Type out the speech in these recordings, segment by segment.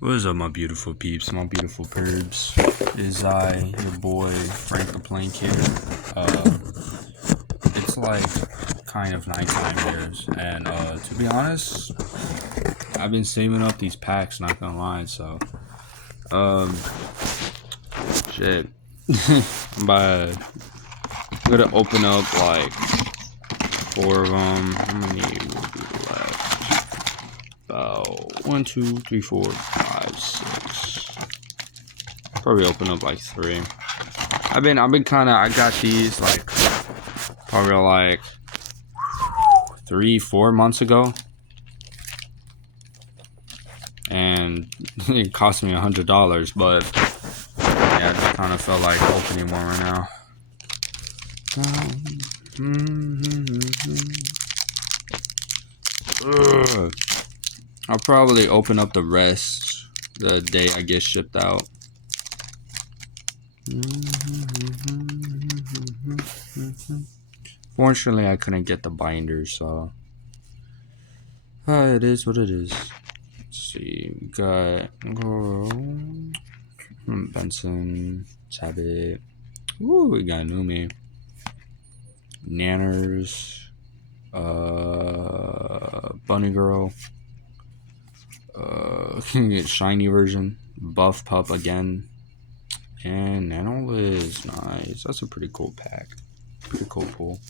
What is up, my beautiful peeps, my beautiful perbs? It is I, your boy, Frank the Plank here. It's like kind of nighttime here, and to be honest, I've been saving up these packs, not gonna lie, so, shit. I'm gonna open up like 4 of them. How many will be left? About 1, 2, 3, 4, 5, 6. Probably open up like 3. I've been I got these like probably like 3-4 months ago, and it cost me $100, but yeah, I just kind of felt like opening one right now. I'll probably open up the rest the day I get shipped out. Fortunately, I couldn't get the binders, so it is what it is. Let's see, we got Benson, Sabbath. Ooh, we got Numi, Nanners, Bunny Girl. Can get shiny version, Buff Pup again, and Nano is nice. That's a pretty cool pack. Pretty cool pool.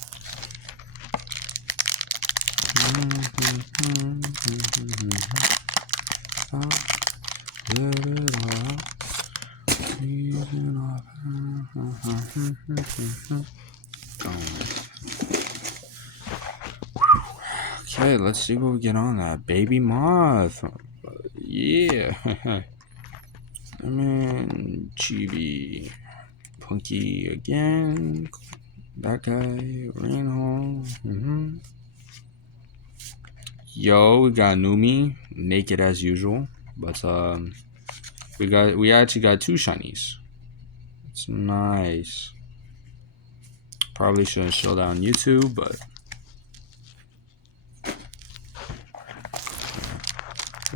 Okay, let's see what we get on that. Baby Moth. Yeah. I mean, Chibi. Punky again. That guy. Rainhole. Yo, we got Numi. Naked as usual. But, we actually got 2 shinies. It's nice. Probably shouldn't show that on YouTube, but I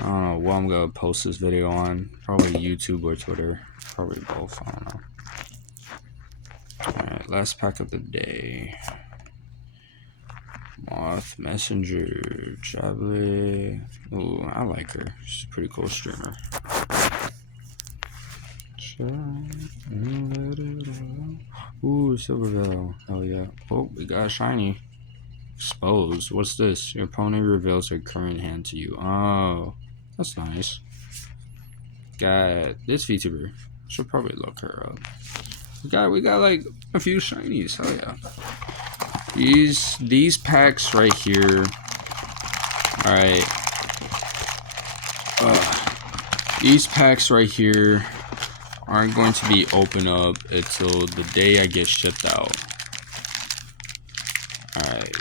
don't know what I'm gonna post this video on. Probably YouTube or Twitter. Probably both. I don't know. Alright, last pack of the day. Moth Messenger, Chablis. Ooh, I like her. She's a pretty cool streamer. Ooh, Silverville. Hell yeah. Oh, we got a shiny. Exposed. What's this? Your opponent reveals her current hand to you. Oh, that's nice. Got this VTuber. Should probably look her up. We got like a few shinies. Hell yeah. These packs right here. Alright. These packs right here aren't going to be open up until the day I get shipped out. Alright.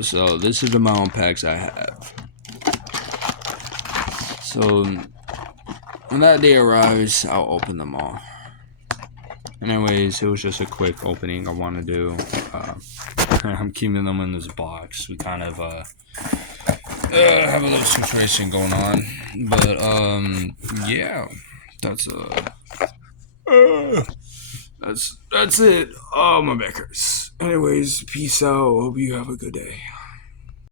So this is the amount of packs I have. So when that day arrives, I'll open them all. Anyways, it was just a quick opening I want to do. I'm keeping them in this box. We kind of have a little situation going on, but yeah, that's it. Oh, my back hurts. Anyways, peace out. Hope you have a good day.